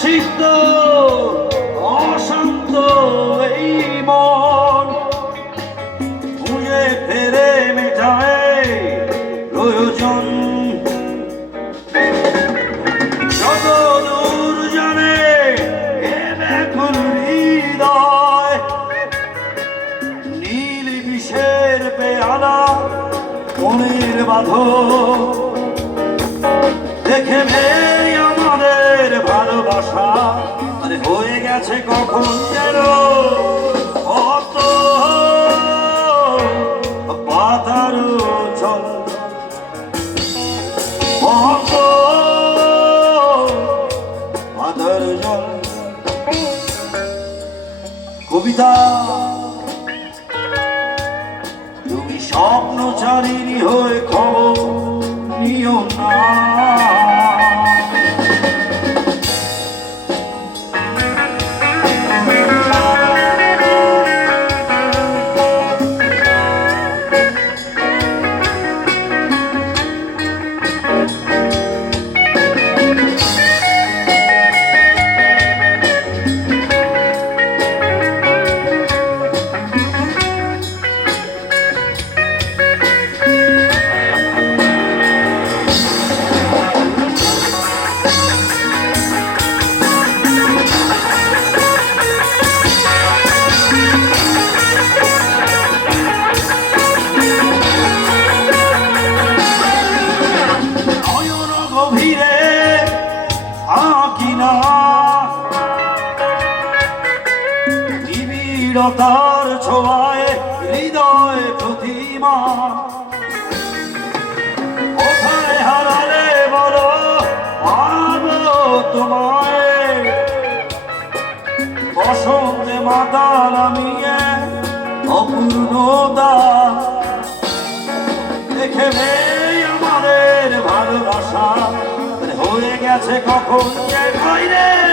সিদ্ধ অশান্ত এই মন খুঁজে ফেরে মেটায় প্রয়োজন যত দূর জানে এ ব্যাকুল হৃদয় নীল বিষের পেয়ালা মনের বাঁধন দেখে আমাদের ভালোবাসা আরে হয়ে গেছে কখন যেন কত পাতার জল কত পাতার জল কবিতা তুমি স্বপ্নচারিণী হয়ে খবর নিও না নিবিড়তার ছোঁয়ায় হৃদয় প্রতিমা কোথায় হারালে বলো পাবো তোমায় বসন্তে মাতাল নামিয়ে অপূর্ণতা দেখে আমাদের ভালোবাসা হয়ে গেছে কখন যে বাইরে